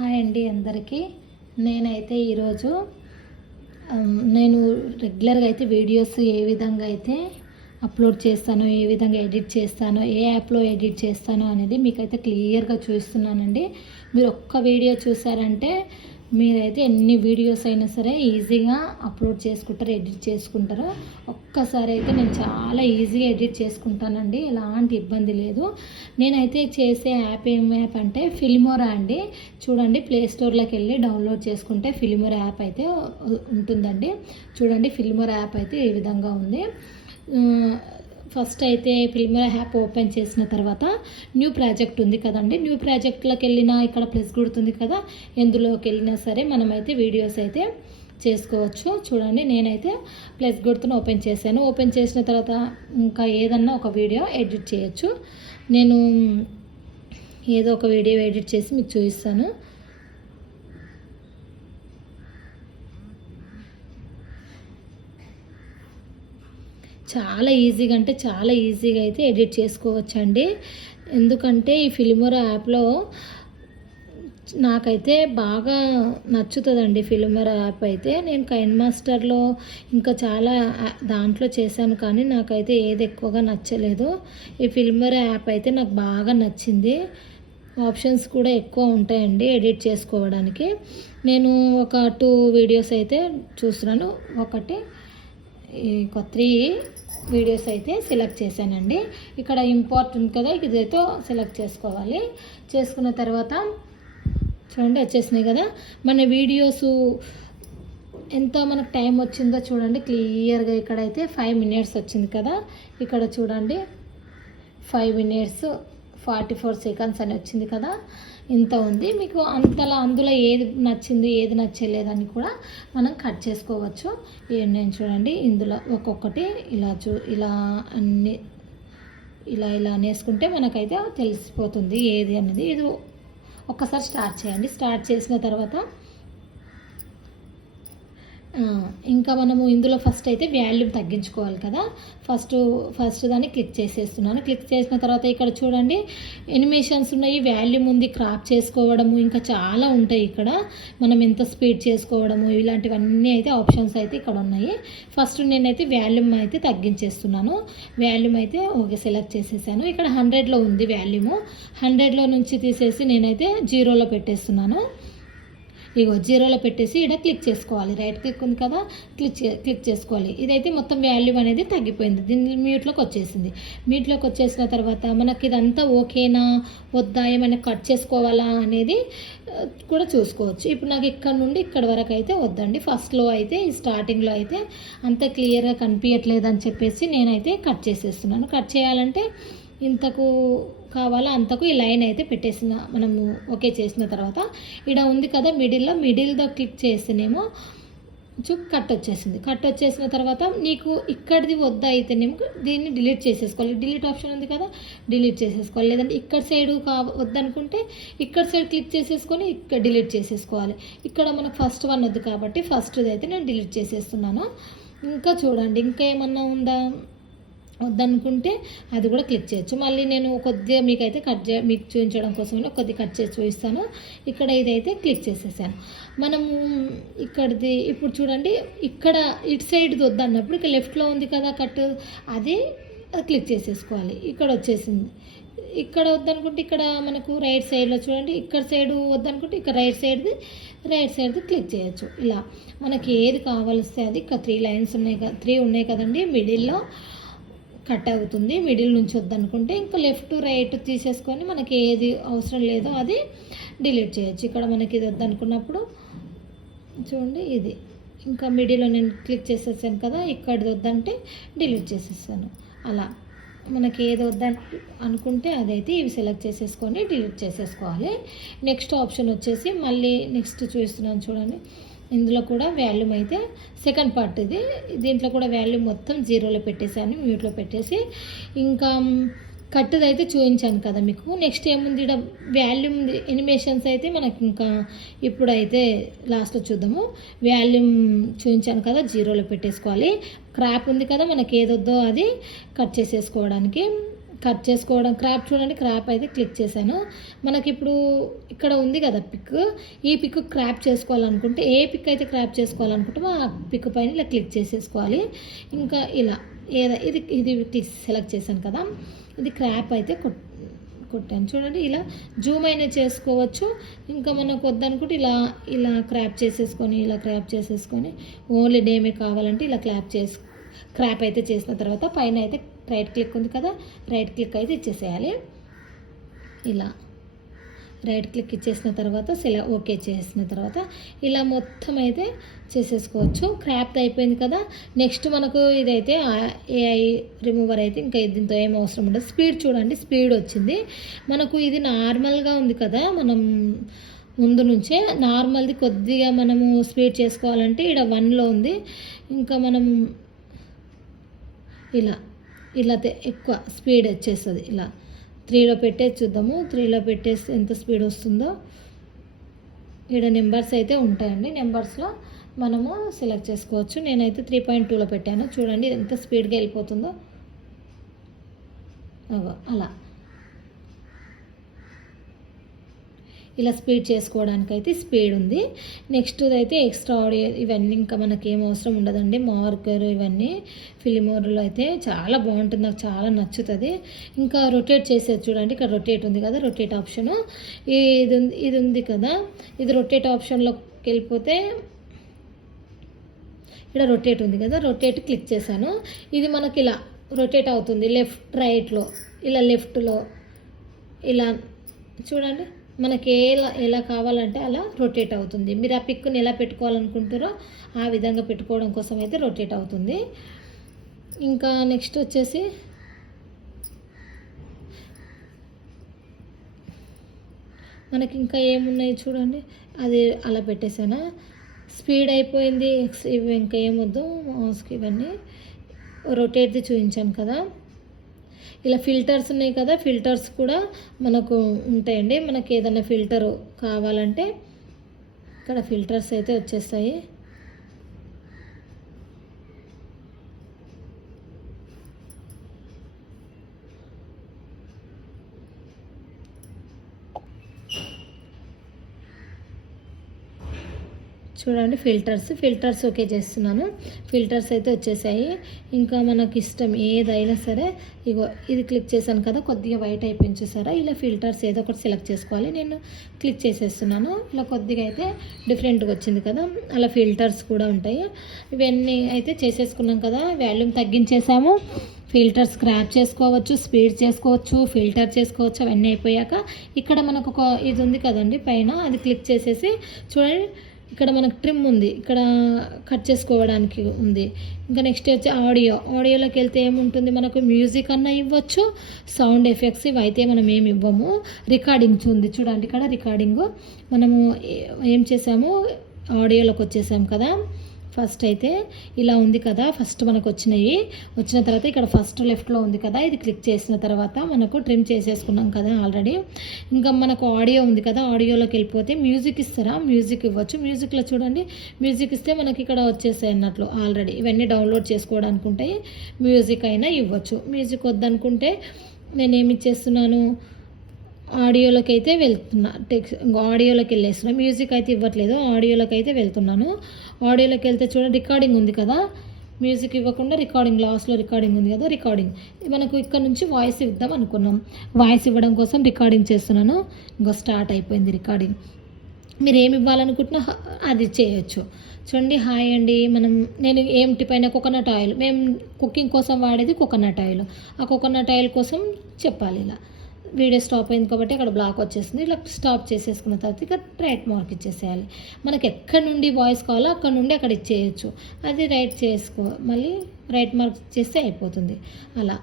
Hi అండి అందరికీ. నేనైతే ఈరోజు నేను రెగ్యులర్గా అయితే వీడియోస్ ఏ విధంగా అయితే అప్లోడ్ చేస్తానో, ఏ విధంగా ఎడిట్ చేస్తానో, ఏ యాప్లో ఎడిట్ చేస్తానో అనేది మీకైతే క్లియర్గా చూపిస్తున్నానండి. మీరు ఒక్క వీడియో చూసారంటే మీరైతే ఎన్ని వీడియోస్ అయినా సరే ఈజీగా అప్లోడ్ చేసుకుంటారు, ఎడిట్ చేసుకుంటారు. ఒక్కసారి అయితే నేను చాలా ఈజీగా ఎడిట్ చేసుకుంటానండి, ఎలాంటి ఇబ్బంది లేదు. నేనైతే చేసే యాప్ ఏం యాప్ అంటే ఫిల్మోరా అండి. చూడండి, ప్లే స్టోర్లోకి వెళ్ళి డౌన్లోడ్ చేసుకుంటే ఫిల్మోరా యాప్ అయితే ఉంటుందండి. చూడండి, ఫిల్మోరా యాప్ అయితే ఈ విధంగా ఉంది. ఫస్ట్ అయితే ఫిల్మోరా యాప్ ఓపెన్ చేసిన తర్వాత న్యూ ప్రాజెక్ట్ ఉంది కదండి, న్యూ ప్రాజెక్ట్లోకి వెళ్ళినా ఇక్కడ ప్లస్ గుర్తుంది కదా, ఎందులోకి వెళ్ళినా సరే మనమైతే వీడియోస్ అయితే చేసుకోవచ్చు. చూడండి, నేనైతే ప్లస్ గుర్తును ఓపెన్ చేశాను. ఓపెన్ చేసిన తర్వాత ఇంకా ఏదన్నా ఒక వీడియో ఎడిట్ చేయొచ్చు. నేను ఏదో ఒక వీడియో ఎడిట్ చేసి మీకు చూపిస్తాను. చాలా ఈజీగా అంటే చాలా ఈజీగా అయితే ఎడిట్ చేసుకోవచ్చండి. ఎందుకంటే ఈ ఫిల్మోరా యాప్లో నాకైతే బాగా నచ్చుతుందండి. ఫిల్మోరా యాప్ అయితే నేను కైన్ మాస్టర్లో ఇంకా చాలా దాంట్లో చేశాను, కానీ నాకైతే ఏది ఎక్కువగా నచ్చలేదు. ఈ ఫిల్మోరా యాప్ అయితే నాకు బాగా నచ్చింది. ఆప్షన్స్ కూడా ఎక్కువ ఉంటాయండి ఎడిట్ చేసుకోవడానికి. నేను ఒక 2 వీడియోస్ అయితే చూస్తున్నాను. ఒకటి ఒక 3 వీడియోస్ అయితే సెలెక్ట్ చేశానండి. ఇక్కడ ఇంపార్ట్ ఉంది కదా, ఇదైతే సెలెక్ట్ చేసుకోవాలి. చేసుకున్న తర్వాత చూడండి వచ్చేసినాయి కదా మన వీడియోస్. ఎంత మనకు టైం వచ్చిందో చూడండి క్లియర్గా. ఇక్కడైతే 5 minutes వచ్చింది కదా, ఇక్కడ చూడండి 5 minutes 44 seconds అని వచ్చింది కదా, ఇంత ఉంది. మీకు అందులో ఏది నచ్చింది ఏది నచ్చలేదని కూడా మనం కట్ చేసుకోవచ్చు. నేను చూడండి ఇందులో ఒక్కొక్కటి ఇలా అన్ని ఇలా అనేసుకుంటే మనకైతే తెలిసిపోతుంది ఏది అనేది. ఇది ఒక్కసారి స్టార్ట్ చేయండి. స్టార్ట్ చేసిన తర్వాత ఇంకా మనము ఇందులో ఫస్ట్ అయితే వాల్యూమ్ తగ్గించుకోవాలి కదా. ఫస్ట్ దాన్ని క్లిక్ చేసేస్తున్నాను. క్లిక్ చేసిన తర్వాత ఇక్కడ చూడండి ఎనిమేషన్స్ ఉన్నాయి, వాల్యూమ్ ఉంది, క్రాప్ చేసుకోవడము, ఇంకా చాలా ఉంటాయి ఇక్కడ. మనం ఎంత స్పీడ్ చేసుకోవడము ఇలాంటివన్నీ అయితే ఆప్షన్స్ అయితే ఇక్కడ ఉన్నాయి. ఫస్ట్ నేనైతే వాల్యూమ్ అయితే తగ్గించేస్తున్నాను. వాల్యూమ్ అయితే ఓకే సెలెక్ట్ చేసేసాను. ఇక్కడ 100లో ఉంది వాల్యూము. 100లో నుంచి తీసేసి నేనైతే 0లో పెట్టేస్తున్నాను. ఇగో 0లో పెట్టేసి ఇక్కడ క్లిక్ చేసుకోవాలి. రైట్ క్లిక్ ఉంది కదా, క్లిక్ చేసుకోవాలి. ఇదైతే మొత్తం వాల్యూమ్ అనేది తగ్గిపోయింది. దీన్ని మ్యూట్లోకి వచ్చేసింది. మ్యూట్లోకి వచ్చేసిన తర్వాత మనకి ఇదంతా ఓకేనా వద్దా, ఏమైనా కట్ చేసుకోవాలా అనేది కూడా చూసుకోవచ్చు. ఇప్పుడు నాకు ఇక్కడ నుండి ఇక్కడ వరకు అయితే వద్దండి. ఫస్ట్లో అయితే ఈ స్టార్టింగ్లో అయితే అంత క్లియర్గా కనిపించట్లేదు అని చెప్పేసి నేనైతే కట్ చేసేస్తున్నాను. కట్ చేయాలంటే ఇంతకు కావాలో అంతకు ఈ లైన్ అయితే పెట్టేసిన మనము ఓకే చేసిన తర్వాత ఇక్కడ ఉంది కదా మిడిల్తో క్లిక్ చేస్తేనేమో కట్ వచ్చేసింది. కట్ వచ్చేసిన తర్వాత నీకు ఇక్కడిది వద్ద అయితేనేమో దీన్ని డిలీట్ చేసేసుకోవాలి. డిలీట్ ఆప్షన్ ఉంది కదా, డిలీట్ చేసేసుకోవాలి. లేదంటే ఇక్కడ సైడ్ వద్దనుకుంటే ఇక్కడ సైడ్ క్లిక్ చేసేసుకొని ఇక్కడ డిలీట్ చేసేసుకోవాలి. ఇక్కడ మనకు ఫస్ట్ వన్ వద్దు కాబట్టి ఫస్ట్ది అయితే నేను డిలీట్ చేసేస్తున్నాను. ఇంకా చూడండి ఇంకా ఏమన్నా ఉందా వద్దనుకుంటే అది కూడా క్లిక్ చేయొచ్చు. మళ్ళీ నేను కొద్దిగా మీకు చూపించడం కోసమైనా కొద్దిగా కట్ చేసి చూపిస్తాను. ఇక్కడ ఇదైతే క్లిక్ చేసేసాను. మనము ఇక్కడిది ఇప్పుడు చూడండి ఇక్కడ ఇటు సైడ్ది వద్దన్నప్పుడు ఇక్కడ లెఫ్ట్లో ఉంది కదా కట్, అది క్లిక్ చేసేసుకోవాలి. ఇక్కడ వచ్చేసింది. ఇక్కడ వద్దనుకుంటే ఇక్కడ మనకు రైట్ సైడ్లో చూడండి, ఇక్కడ సైడ్ వద్దనుకుంటే ఇక్కడ రైట్ సైడ్ది క్లిక్ చేయొచ్చు. ఇలా మనకి ఏది కావాల్స్తే అది. ఇక్కడ 3 lines ఉన్నాయి కదా, 3 ఉన్నాయి కదండి, మిడిల్లో కట్ అవుతుంది. మిడిల్ నుంచి వద్దనుకుంటే ఇంకా లెఫ్ట్ రైట్ తీసేసుకొని మనకి ఏది అవసరం లేదో అది డిలీట్ చేయొచ్చు. ఇక్కడ మనకి ఇది వద్దనుకున్నప్పుడు చూడండి ఇది ఇంకా మిడిల్లో నేను క్లిక్ చేసేసాను కదా, ఇక్కడిది వద్దంటే డిలీట్ చేసేసాను. అలా మనకి ఏది అనుకుంటే అదైతే ఇవి సెలెక్ట్ చేసేసుకొని డిలీట్ చేసేసుకోవాలి. నెక్స్ట్ ఆప్షన్ వచ్చేసి మళ్ళీ నెక్స్ట్ చూపిస్తున్నాను చూడండి. ఇందులో కూడా వాల్యూమ్ అయితే సెకండ్ పార్ట్ ఇది. దీంట్లో కూడా వాల్యూమ్ మొత్తం 0లో పెట్టేశాను, మ్యూట్లో పెట్టేసి. ఇంకా కట్టుది అయితే చూపించాను కదా మీకు. నెక్స్ట్ ఏముంది ఇక్కడ వాల్యూమ్ ఎనిమేషన్స్ అయితే మనకి ఇంకా ఇప్పుడైతే లాస్ట్లో చూద్దాము. వాల్యూమ్ చూపించాను కదా, 0లో పెట్టేసుకోవాలి. క్రాప్ ఉంది కదా, మనకి ఏదొద్దో అది కట్ చేసేసుకోవడానికి కట్ చేసుకోవడం క్రాప్ చూడండి, క్రాప్ అయితే క్లిక్ చేశాను. మనకి ఇప్పుడు ఇక్కడ ఉంది కదా పిక్, ఈ పిక్ క్రాప్ చేసుకోవాలనుకుంటే ఏ పిక్ అయితే క్రాప్ చేసుకోవాలనుకుంటే ఆ పిక్ పైన ఇలా క్లిక్ చేసేసుకోవాలి. ఇంకా ఇలా ఇది ఇది సెలెక్ట్ చేశాను కదా, ఇది క్రాప్ అయితే కొట్టాను చూడండి. ఇలా జూమ్ అయినా చేసుకోవచ్చు. ఇంకా మనకు వద్దనుకుంటే ఇలా ఇలా క్రాప్ చేసేసుకొని ఓన్లీ నేమే కావాలంటే ఇలా క్రాప్ అయితే చేసిన తర్వాత పైన అయితే రైట్ క్లిక్ ఉంది కదా, రైట్ క్లిక్ అయితే ఇచ్చేసేయాలి. ఇలా రైట్ క్లిక్ ఇచ్చేసిన తర్వాత ఓకే చేసిన తర్వాత ఇలా మొత్తం అయితే చేసేసుకోవచ్చు. క్రాప్ అయిపోయింది కదా. నెక్స్ట్ మనకు ఇదైతే ఏఐ రిమూవర్ అయితే ఇంకా దీంతో ఏం అవసరం ఉండదు. స్పీడ్ చూడండి, స్పీడ్ వచ్చింది మనకు. ఇది నార్మల్గా ఉంది కదా, మనం ముందు నుంచే నార్మల్ది కొద్దిగా మనము స్పీడ్ చేసుకోవాలంటే ఇక్కడ 1లో ఉంది. ఇంకా మనం ఇలా ఎక్కువ స్పీడ్ వచ్చేస్తుంది. ఇలా 3లో పెట్టేసి చూద్దాము. 3లో పెట్టేసి ఎంత స్పీడ్ వస్తుందో. ఇక్కడ నెంబర్స్ అయితే ఉంటాయండి, నెంబర్స్లో మనము సెలెక్ట్ చేసుకోవచ్చు. నేనైతే 3.2లో పెట్టాను. చూడండి ఎంత స్పీడ్గా వెళ్ళిపోతుందో. అలా ఇలా స్పీడ్ చేసుకోవడానికి అయితే స్పీడ్ ఉంది. నెక్స్ట్ అయితే ఎక్స్ట్రా ఆడియో ఇవన్నీ ఇంకా మనకి ఏం అవసరం ఉండదండి. మార్కర్ ఇవన్నీ ఫిలిమోర్లో అయితే చాలా బాగుంటుంది, నాకు చాలా నచ్చుతుంది. ఇంకా రొటేట్ చేసేది చూడండి, ఇక్కడ రొటేట్ ఉంది కదా, రొటేట్ ఆప్షను ఇది ఉంది కదా, ఇది రొటేట్ ఆప్షన్లోకి వెళ్ళిపోతే ఇక్కడ రొటేట్ ఉంది కదా, రొటేట్ క్లిక్ చేశాను. ఇది మనకి ఇలా రొటేట్ అవుతుంది లెఫ్ట్ రైట్లో, ఇలా లెఫ్ట్లో ఇలా చూడండి. మనకి ఎలా కావాలంటే అలా రొటేట్ అవుతుంది. మీరు ఆ పిక్ని ఎలా పెట్టుకోవాలనుకుంటారో ఆ విధంగా పెట్టుకోవడం కోసం అయితే రొటేట్ అవుతుంది. ఇంకా నెక్స్ట్ వచ్చేసి మనకి ఇంకా ఏమున్నాయి చూడండి, అది అలా పెట్టేసానా. స్పీడ్ అయిపోయింది. ఇవి ఇంకా ఏమొద్దు, మౌస్కి ఇవన్నీ రొటేట్ది చూపించాను కదా. ఇలా ఫిల్టర్స్ ఉన్నాయి కదా, ఫిల్టర్స్ కూడా మనకు ఉంటాయండి. మనకి ఏదైనా ఫిల్టర్ కావాలంటే ఇక్కడ ఫిల్టర్స్ అయితే వచ్చేస్తాయి. చూడండి ఫిల్టర్స్ ఓకే చేస్తున్నాను. ఫిల్టర్స్ అయితే వచ్చేసాయి. ఇంకా మనకి ఇష్టం ఏదైనా సరే ఇగో ఇది క్లిక్ చేశాను కదా, కొద్దిగా వైట్ అయిపోయింది చూసారా. ఇలా ఫిల్టర్స్ ఏదో ఒకటి సెలెక్ట్ చేసుకోవాలి. నేను క్లిక్ చేసేస్తున్నాను. ఇలా కొద్దిగా అయితే డిఫరెంట్గా వచ్చింది కదా. అలా ఫిల్టర్స్ కూడా ఉంటాయి. ఇవన్నీ అయితే చేసేసుకున్నాం కదా, వాల్యూమ్ తగ్గించేసాము. ఫిల్టర్ స్క్రాప్ చేసుకోవచ్చు, స్పీడ్ చేసుకోవచ్చు, ఫిల్టర్ చేసుకోవచ్చు. అవన్నీ అయిపోయాక ఇక్కడ మనకు ఒక ఇది ఉంది కదండి పైన, అది క్లిక్ చేసేసి చూడండి ఇక్కడ మనకు ట్రిమ్ ఉంది, ఇక్కడ కట్ చేసుకోవడానికి ఉంది. ఇంకా నెక్స్ట్ వచ్చి ఆడియోలోకి వెళ్తే ఏముంటుంది, మనకు మ్యూజిక్ అన్నా ఇవ్వచ్చు, సౌండ్ ఎఫెక్ట్స్ ఇవైతే మనం ఏమి ఇవ్వము. రికార్డింగ్స్ ఉంది చూడండి, ఇక్కడ రికార్డింగ్ మనము ఏం చేసాము, ఆడియోలోకి వచ్చేసాము కదా. ఫస్ట్ అయితే ఇలా ఉంది కదా, ఫస్ట్ మనకు వచ్చిన తర్వాత ఇక్కడ ఫస్ట్ లెఫ్ట్లో ఉంది కదా, ఇది క్లిక్ చేసిన తర్వాత మనకు ట్రిమ్ చేసేసుకున్నాం కదా ఆల్రెడీ. ఇంకా మనకు ఆడియో ఉంది కదా, ఆడియోలోకి వెళ్ళిపోతే మ్యూజిక్ ఇస్తారా, మ్యూజిక్ ఇవ్వచ్చు. మ్యూజిక్లో చూడండి, మ్యూజిక్ ఇస్తే మనకి ఇక్కడ వచ్చేసాయి అన్నట్లు ఆల్రెడీ. ఇవన్నీ డౌన్లోడ్ చేసుకోవడానికి ఉంటాయి. మ్యూజిక్ అయినా ఇవ్వచ్చు. మ్యూజిక్ వద్దనుకుంటే నేనేమి ఇచ్చేస్తున్నాను, ఆడియోలోకి అయితే వెళ్తున్నా, ఆడియోలోకి వెళ్ళేస్తున్నా. మ్యూజిక్ అయితే ఇవ్వట్లేదు, ఆడియోలోకి అయితే వెళ్తున్నాను. ఆడియోలోకి వెళ్తే చూడండి రికార్డింగ్ ఉంది కదా, మ్యూజిక్ ఇవ్వకుండా రికార్డింగ్, లాస్ట్లో రికార్డింగ్ ఉంది కదా, రికార్డింగ్ మనకు ఇక్కడ నుంచి వాయిస్ ఇద్దాం అనుకున్నాం. వాయిస్ ఇవ్వడం కోసం రికార్డింగ్ చేస్తున్నాను. ఇంకా స్టార్ట్ అయిపోయింది రికార్డింగ్. మీరు ఏమి ఇవ్వాలనుకుంటున్నా అది చేయొచ్చు. చూడండి, హాయ్ అండి, నేను ఏం పైన కోకోనట్ ఆయిల్, మేము కుకింగ్ కోసం వాడేది కోకోనట్ ఆయిల్, ఆ కోకోనట్ ఆయిల్ కోసం చెప్పాలి. ఇలా వీడియో స్టాప్ అయింది కాబట్టి అక్కడ బ్లాక్ వచ్చేసింది. ఇలా స్టాప్ చేసేసుకున్న తర్వాత ఇక రైట్ మార్క్ ఇచ్చేసేయాలి. మనకి ఎక్కడి నుండి వాయిస్ కావాలో అక్కడ నుండి అక్కడ ఇచ్చేయచ్చు. అది మళ్ళీ రైట్ మార్క్ చేస్తే అయిపోతుంది. అలా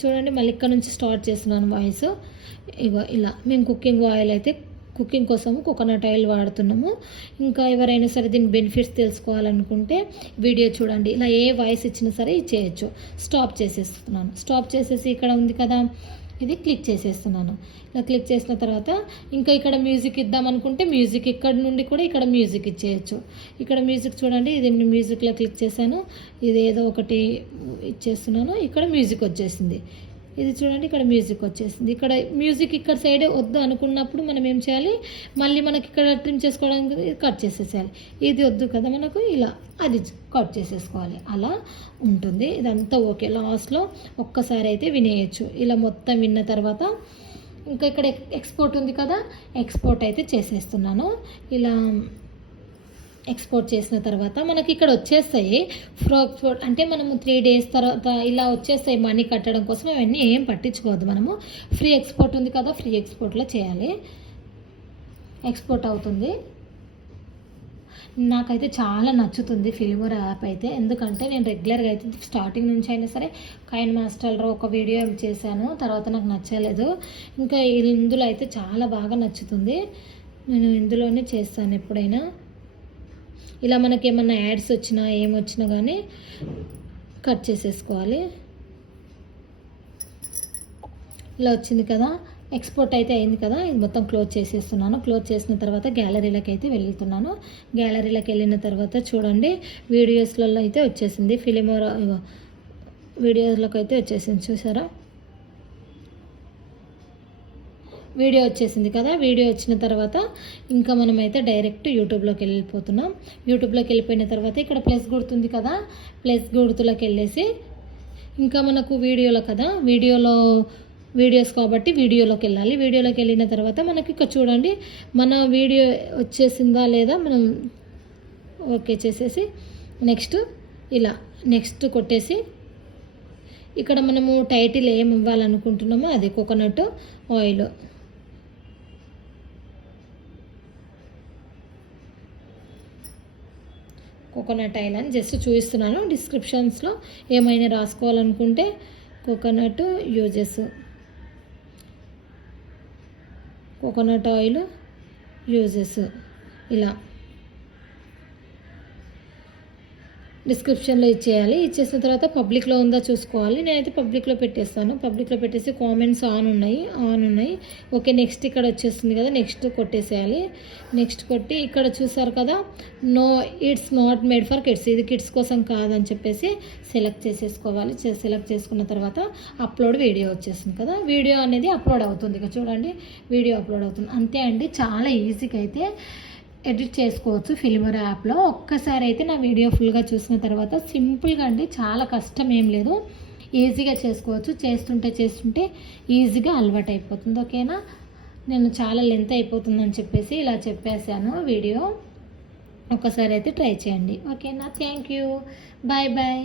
చూడండి, మళ్ళీ ఇక్కడ నుంచి స్టార్ట్ చేస్తున్నాను వాయిస్. ఇలా మేము కుకింగ్ కోసము కోకోనట్ ఆయిల్ వాడుతున్నాము. ఇంకా ఎవరైనా సరే దీని బెనిఫిట్స్ తెలుసుకోవాలనుకుంటే వీడియో చూడండి. ఇలా ఏ వాయిస్ ఇచ్చినా సరే ఇచ్చేయచ్చు. స్టాప్ చేసేస్తున్నాను. స్టాప్ చేసేసి ఇక్కడ ఉంది కదా, ఇది క్లిక్ చేసేస్తున్నాను. ఇలా క్లిక్ చేసిన తర్వాత ఇంకా ఇక్కడ మ్యూజిక్ ఇద్దాం అనుకుంటే మ్యూజిక్ ఇక్కడ నుండి కూడా ఇక్కడ మ్యూజిక్ ఇచ్చేయచ్చు. ఇక్కడ మ్యూజిక్ చూడండి, ఇది మ్యూజిక్లో క్లిక్ చేశాను, ఇది ఏదో ఒకటి ఇచ్చేస్తున్నాను, ఇక్కడ మ్యూజిక్ వచ్చేసింది. ఇది చూడండి ఇక్కడ మ్యూజిక్ వచ్చేసింది. ఇక్కడ మ్యూజిక్ ఇక్కడ సైడ్ వద్దు అనుకున్నప్పుడు మనం ఏం చేయాలి, మళ్ళీ మనకి ఇక్కడ ట్రిమ్ చేసుకోవడానికి కట్ చేసేసేయాలి. ఇది వద్దు కదా మనకు, ఇలా అది కట్ చేసేసుకోవాలి. అలా ఉంటుంది. ఇదంతా ఓకే. లాస్ట్లో ఒక్కసారి అయితే వినేయచ్చు. ఇలా మొత్తం విన్న తర్వాత ఇంకా ఇక్కడ ఎక్స్పోర్ట్ ఉంది కదా, ఎక్స్పోర్ట్ అయితే చేసేస్తున్నాను. ఇలా ఎక్స్పోర్ట్ చేసిన తర్వాత మనకి ఇక్కడ వచ్చేస్తాయి ఎక్స్పోర్ట్ అంటే మనము 3 days తర్వాత ఇలా వచ్చేస్తాయి. మనీ కట్టడం కోసం అవన్నీ ఏం పట్టించుకోవద్దు. మనము ఫ్రీ ఎక్స్పోర్ట్ ఉంది కదా, ఫ్రీ ఎక్స్పోర్ట్లో చేయాలి. ఎక్స్పోర్ట్ అవుతుంది. నాకైతే చాలా నచ్చుతుంది ఫిల్మోరా యాప్ అయితే. ఎందుకంటే నేను రెగ్యులర్గా అయితే స్టార్టింగ్ నుంచి అయినా సరే కైన్ మాస్టర్లో ఒక వీడియో చేశాను, తర్వాత నాకు నచ్చలేదు. ఇంకా ఇందులో అయితే చాలా బాగా నచ్చుతుంది. నేను ఇందులోనే చేస్తాను ఎప్పుడైనా. ఇలా మనకి ఏమన్నా యాడ్స్ వచ్చినా ఏమొచ్చినా కానీ కట్ చేసేసుకోవాలి. ఇలా వచ్చింది కదా, ఎక్స్పోర్ట్ అయితే అయింది కదా, ఇది మొత్తం క్లోజ్ చేసేస్తున్నాను. క్లోజ్ చేసిన తర్వాత గ్యాలరీలోకి అయితే వెళ్తున్నాను. గ్యాలరీలోకి వెళ్ళిన తర్వాత చూడండి వీడియోస్లలో అయితే వచ్చేసింది. ఫిలిమోరా వీడియోస్లోకి అయితే వచ్చేసింది, చూసారా? వీడియో వచ్చేసింది కదా. వీడియో వచ్చిన తర్వాత ఇంకా మనమైతే డైరెక్ట్ యూట్యూబ్లోకి వెళ్ళిపోతున్నాం. యూట్యూబ్లోకి వెళ్ళిపోయిన తర్వాత ఇక్కడ ప్లస్ గుర్తుంది కదా, ప్లస్ గుర్తులోకి వెళ్ళేసి ఇంకా మనకు వీడియోలో కదా, వీడియోస్ కాబట్టి వీడియోలోకి వెళ్ళాలి. వీడియోలోకి వెళ్ళిన తర్వాత మనకి ఇక్కడ చూడండి మన వీడియో వచ్చేసిందా లేదా మనం ఓకే చేసేసి నెక్స్ట్ ఇలా నెక్స్ట్ కొట్టేసి ఇక్కడ మనము టైటిల్ ఏం ఇవ్వాలనుకుంటున్నామో అది కోకోనట్ ఆయిల్. కోకోనట్ ఆయిల్ అని జస్ట్ చూపిస్తున్నాను. డిస్క్రిప్షన్స్లో ఏమైనా రాసుకోవాలనుకుంటే కోకోనట్ ఆయిల్ యూజెస్ ఇలా డిస్క్రిప్షన్లో ఇచ్చేయాలి. ఇచ్చేసిన తర్వాత పబ్లిక్లో ఉందా చూసుకోవాలి. నేనైతే పబ్లిక్లో పెట్టేస్తాను. పబ్లిక్లో పెట్టేసి కామెంట్స్ ఆన్ ఉన్నాయి. ఓకే నెక్స్ట్ ఇక్కడ వచ్చేస్తుంది కదా, నెక్స్ట్ కొట్టేసేయాలి. నెక్స్ట్ కొట్టి ఇక్కడ చూసారు కదా, no it's not made for kids, ఇది కిడ్స్ కోసం కాదని చెప్పేసి సెలెక్ట్ చేసేసుకోవాలి. సెలెక్ట్ చేసుకున్న తర్వాత అప్లోడ్ వీడియో వచ్చేస్తుంది కదా, వీడియో అనేది అప్లోడ్ అవుతుంది. ఇక చూడండి వీడియో అప్లోడ్ అవుతుంది. అంతే అండి, చాలా ఈజీగా అయితే ఎడిట్ చేసుకోవచ్చు ఫిల్మోరా యాప్లో. ఒక్కసారి అయితే నా వీడియో ఫుల్గా చూసిన తర్వాత సింపుల్గా అండి, చాలా కష్టం ఏం లేదు, ఈజీగా చేసుకోవచ్చు. చేస్తుంటే ఈజీగా అలవాటు అయిపోతుంది. ఓకేనా? నేను చాలా లెంత్ అయిపోతుందని చెప్పేసి ఇలా చెప్పేశాను వీడియో. ఒక్కసారి అయితే ట్రై చేయండి. ఓకేనా? Thank you. Bye bye.